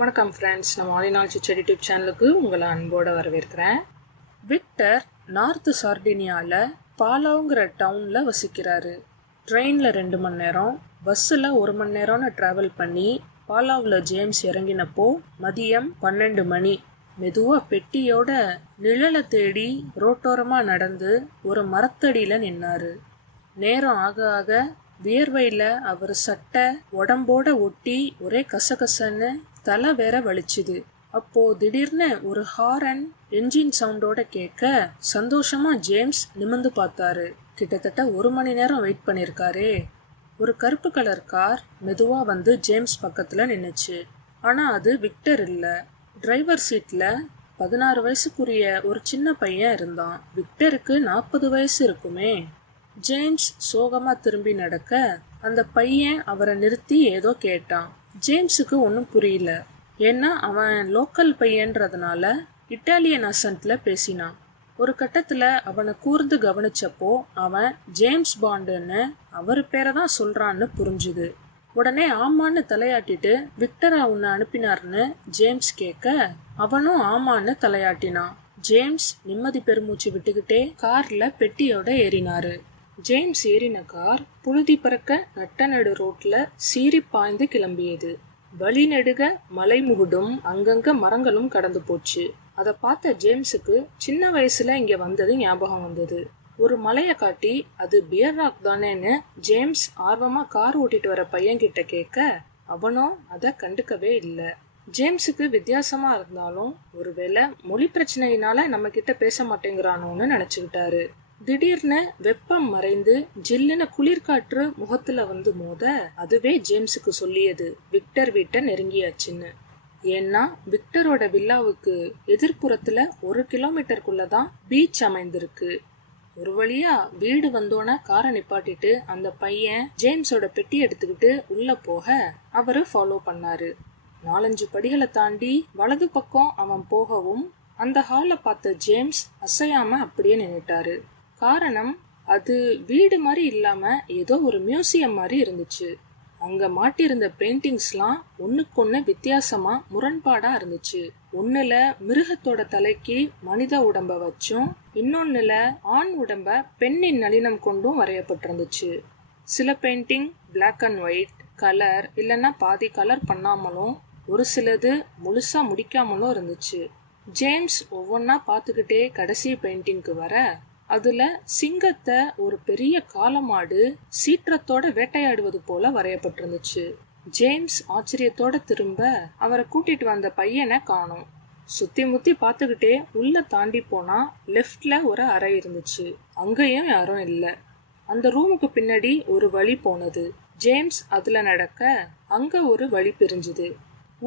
வணக்கம் ஃப்ரெண்ட்ஸ், நம்ம ஆலினால் சிச்சர் யூடியூப் சேனலுக்கு உங்களை அன்போடு வரவேற்கிறேன். விக்டர் நார்த்து சார்டினியாவில் பாலாவுங்கிற டவுனில் வசிக்கிறாரு. ட்ரெயினில் 2 மணி நேரம், பஸ்ஸில் 1 மணி நேரம்னு ட்ராவல் பண்ணி பாலாவில் ஜேம்ஸ் இறங்கினப்போ மதியம் 12 மணி. மெதுவாக பெட்டியோட நிழலை தேடி ரோட்டோரமாக நடந்து ஒரு மரத்தடியில் நின்னாரு. நேரம் ஆக ஆக வியர்வையில் அவர் சட்டை உடம்போட ஒட்டி ஒரே கசகசன்னு தலை வேற வலிச்சுது. அப்போ திடீர்னு ஒரு ஹாரன் என்ஜின் சவுண்டோட கேட்க சந்தோஷமா ஜேம்ஸ் நிமிர்ந்து பார்த்தாரு. கிட்டத்தட்ட 1 மணி நேரம் வெயிட் பண்ணிருக்காரே. ஒரு கருப்பு கலர் கார் மெதுவா வந்து ஜேம்ஸ் பக்கத்துல நின்னுச்சு. ஆனா அது விக்டர் இல்ல. டிரைவர் சீட்ல 16 வயசுக்குரிய ஒரு சின்ன பையன் இருந்தான். விக்டருக்கு 40 வயசு இருக்குமே. ஜேம்ஸ் சோகமா திரும்பி நடக்க அந்த பையன் அவரை நிறுத்தி ஏதோ கேட்டான். ஜேம்ஸுக்கு ஒன்றும் புரியல. ஏன்னா அவன் லோக்கல் பையன்றதுனால இட்டாலியன் அசன்ட்ல பேசினான். ஒரு கட்டத்துல அவனை கூர்ந்து கவனிச்சப்போ அவன் ஜேம்ஸ் பாண்டுன்னு அவர் பேரை தான் சொல்றான்னு புரிஞ்சுது. உடனே ஆமான்னு தலையாட்டிட்டு விக்டரா உன்னை அனுப்பினார்னு ஜேம்ஸ் கேட்க அவனும் ஆமான்னு தலையாட்டினான். ஜேம்ஸ் நிம்மதி பெருமூச்சு விட்டுக்கிட்டே கார்ல பெட்டியோட ஏறினாரு. ஜேம்ஸ் ஏறின கார் புழுதி பறக்க நட்ட நடு ரோட்ல சீறி பாய்ந்து கிளம்பியது. வழி நெடுக மலை முகுடும் அங்கங்க மரங்களும் கடந்து போச்சு. அதை பார்த்த ஜேம்ஸுக்கு சின்ன வயசுல இங்க வந்தது ஞாபகம் வந்தது. ஒரு மலையை காட்டி அது பியர் ராக் தானேன்னு ஜேம்ஸ் ஆர்வமா கார் ஓட்டிட்டு வர பையன் கிட்ட கேட்க அவனும் அதை கண்டுக்கவே இல்லை. ஜேம்ஸுக்கு வித்தியாசமா இருந்தாலும் ஒருவேளை மொழி பிரச்சனையினால நம்ம கிட்ட பேச மாட்டேங்கிறானோன்னு நினைச்சுக்கிட்டாரு. திடீர்னு வெப்பம் மறைந்து ஜில்லுன்னு குளிர்காற்று முகத்துல வந்து மோத அதுவே ஜேம்ஸுக்கு சொல்லியது விக்டர் வீட்டை நெருங்கியாச்சுன்னு. ஏன்னா விக்டரோட வில்லாவுக்கு எதிர்ப்புறத்துல 1 கிலோமீட்டருக்குள்ளதான் பீச் அமைந்திருக்கு. ஒரு வழியா வீடு வந்தோன காரை நிப்பாட்டிட்டு அந்த பையன் ஜேம்ஸோட பெட்டி எடுத்துக்கிட்டு உள்ள போக அவரு ஃபாலோ பண்ணாரு. 4-5 படிகளை தாண்டி வலது பக்கம் அவன் போகவும் அந்த ஹாலை பார்த்த ஜேம்ஸ் அசையாம அப்படியே நின்னுட்டாரு. காரணம், அது வீடு மாதிரி இல்லாம ஏதோ ஒரு மியூசியம் மாதிரி இருந்துச்சு. அங்க மாட்டிருந்த பெயிண்டிங்ஸ்லாம் ஒண்ணுக்கொன்னு வித்தியாசமா முரண்பாடா இருந்துச்சு. ஒண்ணுல மிருகத்தோட தலைக்கு மனித உடம்ப வச்சும் இன்னொன்னுல ஆண் உடம்ப பெண்ணின் நளினம் கொண்டும் வரையப்பட்டிருந்துச்சு. சில painting black and white colour இல்லைன்னா பாதி கலர் பண்ணாமலும் ஒரு சிலது முழுசா முடிக்காமலும் இருந்துச்சு. ஜேம்ஸ் ஒவ்வொன்னா பார்த்துக்கிட்டே கடைசி பெயிண்டிங்க்கு வர அதுல சிங்கத்தை ஒரு பெரிய காளமாடு சீற்றத்தோட வேட்டையாடுவது போல வரையப்பட்டிருந்துச்சு. ஜேம்ஸ் ஆச்சரியத்தோட திரும்ப அவரை கூட்டிட்டு வந்த பையனை காணோம். சுத்தி முத்தி பார்த்துக்கிட்டே உள்ள தாண்டி போனா லெஃப்ட்ல ஒரு அறை இருந்துச்சு. அங்கேயும் யாரும் இல்லை. அந்த ரூமுக்கு பின்னாடி ஒரு வழி போனது. ஜேம்ஸ் அதுல நடக்க அங்க ஒரு வழி பிரிஞ்சுது.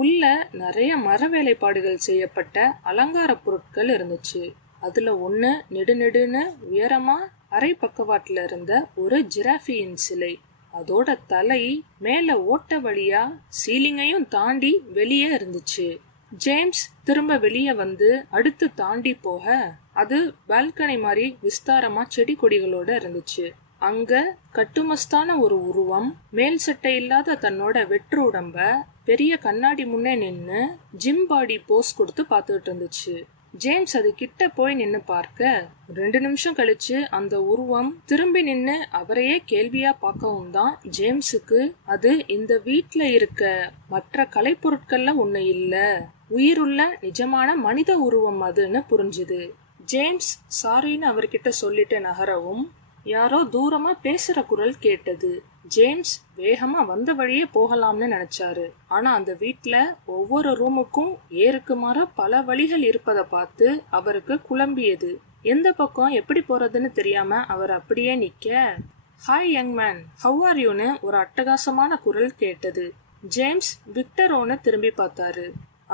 உள்ள நிறைய மர வேலைப்பாடுகள் செய்யப்பட்ட அலங்கார பொருட்கள் இருந்துச்சு. அதுல ஒண்ணு நெடுநெடுன்னு உயரமா அரை பக்கவாட்டுல இருந்த ஒரு ஜிராஃபியின் சிலை. அதோட தலை மேல ஓட்ட வழியா சீலிங்கையும் தாண்டி வெளியே இருந்துச்சு. ஜேம்ஸ் திரும்ப வெளியே வந்து அடுத்து தாண்டி போக அது பால்கனி மாதிரி விஸ்தாரமா செடி கொடிகளோட இருந்துச்சு. அங்க கட்டுமஸ்தான ஒரு உருவம் மேல் சட்டை இல்லாத தன்னோட வெற்று உடம்ப பெரிய கண்ணாடி முன்னே நின்னு ஜிம் பாடி போஸ் கொடுத்து பார்த்துட்டு இருந்துச்சு. ஜேம்ஸ் அது கிட்ட போய் நின்னு பார்க்க 2 நிமிஷம் கழிச்சு அந்த உருவம் திரும்பி நின்னு அவரையே கேள்வியா பார்க்கவும் தான் ஜேம்ஸுக்கு அது இந்த வீட்ல இருக்க மற்ற கலைப்பொருட்கள்ல ஒண்ணு இல்ல, உயிருள்ள நிஜமான மனித உருவம் அதுன்னு புரிஞ்சுது. ஜேம்ஸ் சாரின்னு அவர்கிட்ட சொல்லிட்டு நகரவும் யாரோ தூரமா பேசுற குரல் கேட்டது. ஜேம்ஸ் வேகமா வந்த வழியே போகலாம்னு நினைச்சாரு. ஆனா அந்த வீட்ல ஒவ்வொரு ரூமுக்கும் ஏருக்கு மாற பல வழிகள் இருப்பதை பார்த்து அவருக்கு குழம்பியது. எந்த பக்கம் எப்படி போறதுன்னு தெரியாம அவர் அப்படியே நிக்க, hi young man, how are யூன்னு ஒரு அட்டகாசமான குரல் கேட்டது. ஜேம்ஸ் விக்டரோன்னு திரும்பி பார்த்தாரு.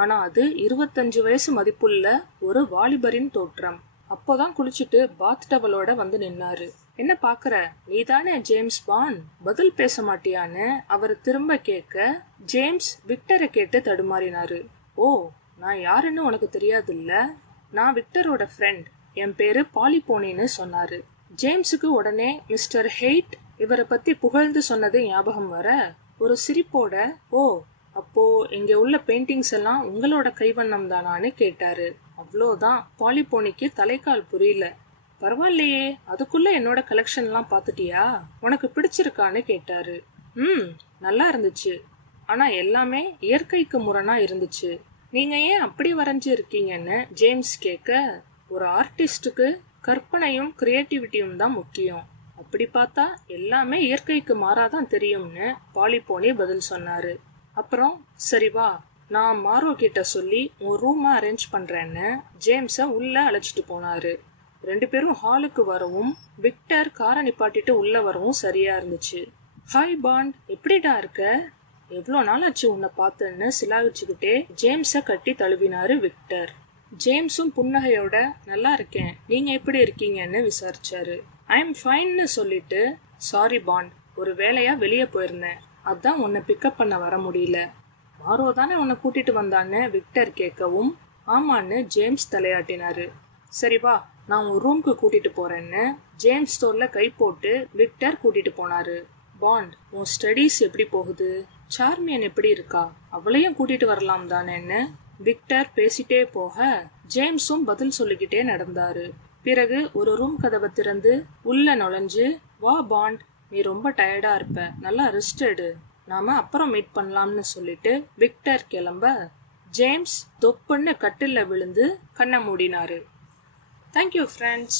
ஆனா அது 25 வயசு மதிப்புள்ள ஒரு வாலிபரின் தோற்றம். அப்போதான் குளிச்சுட்டு பாத் டவலோட வந்து நின்னாரு. என்ன பாக்குற, நீதானே ஜேம்ஸ் பாண்ட், பதில் பேச மாட்டியான்னு அவர் திரும்ப கேட்க ஜேம்ஸ் விக்டரை கேட்டு தடுமாறினாரு. ஓ, நான் யாருன்னு உனக்கு தெரியாது இல்ல, நான் விக்டரோட ஃப்ரெண்ட், என் பேரு பாலிபோனின்னு சொன்னாரு. ஜேம்ஸுக்கு உடனே மிஸ்டர் ஹெய்ட் இவரை பத்தி புகழ்ந்து சொன்னது ஞாபகம் வர ஒரு சிரிப்போட, ஓ அப்போ இங்க உள்ள பெயிண்டிங்ஸ் எல்லாம் உங்களோட கைவண்ணம் தானான்னு கேட்டாரு. அவ்வளோதான், பாலிபோனிக்கு தலைக்கால் புரியல. பரவாயில்லையே, அதுக்குள்ள என்னோட கலெக்ஷன்லாம் பார்த்துட்டியா? உனக்கு பிடிச்சிருக்கான்னு கேட்டாரு. நல்லா இருந்துச்சு. ஆனா எல்லாமே இயற்கைக்கு முரணா இருந்துச்சு. நீங்க ஏன் அப்படி வரைஞ்சு இருக்கீங்கன்னு ஜேம்ஸ் கேட்க, ஒரு ஆர்டிஸ்டுக்கு கற்பனையும் கிரியேட்டிவிட்டியும் தான் முக்கியம். அப்படி பார்த்தா எல்லாமே இயற்கைக்கு மாறாதான் தெரியும்னு பாலிபோனி பதில் சொன்னாரு. அப்புறம் சரி வா, நான் மாரோ கிட்ட சொல்லி உன் ரூமை அரேஞ்ச் பண்றேன்னு ஜேம்ஸ உள்ள அழைச்சிட்டு போனாரு. 2 பேரும் ஹாலுக்கு வரவும் விக்டர் காரை நிப்பாட்டிட்டு உள்ள வரவும் சரியா இருந்துச்சு. ஹாய் பாண்ட், எப்படிடா இருக்க? எவ்வளோ நாள் ஆச்சு உன்னை பார்த்துன்னு சிலாகிச்சுக்கிட்டே ஜேம்ஸை கட்டி தழுவினாரு விக்டர். ஜேம்ஸும் புன்னகையோட நல்லா இருக்கேன், நீங்க எப்படி இருக்கீங்கன்னு விசாரிச்சாரு. ஐ எம் ஃபைன்னு சொல்லிட்டு, சாரி பாண்ட், ஒரு வேலையா வெளியே போயிருந்தேன், அதான் உன்னை பிக்கப் பண்ண வர முடியல. மாரோ தானே உன்னை கூட்டிட்டு வந்தான்னு விக்டர் கேட்கவும், ஆமான்னு ஜேம்ஸ் தலையாட்டினாரு. சரி வா, நான் உன் ரூம்க்கு கூட்டிட்டு போறேன்னு ஜேம்ஸ் தோல்ல கை போட்டு விக்டர் கூட்டிட்டு போனாரு. பாண்ட், உன் ஸ்டடீஸ் எப்படி போகுது? சார்மியன் எப்படி இருக்கா? அவளையும் கூட்டிட்டு வரலாம் தானேன்னு விக்டர் பேசிட்டே போக ஜேம்ஸும் பதில் சொல்லிக்கிட்டே நடந்தாரு. பிறகு ஒரு ரூம் கதவை திறந்து உள்ள நுழைஞ்சு, வா பாண்ட், நீ ரொம்ப டயர்டா இருப்ப, நல்லா ரெஸ்ட் எடு, நாம அப்புறம் மீட் பண்ணலாம்னு சொல்லிட்டு விக்டர் கிளம்ப ஜேம்ஸ் தொப்புன்னு கட்டில்ல விழுந்து கண்ணை மூடினாரு. Thank you friends.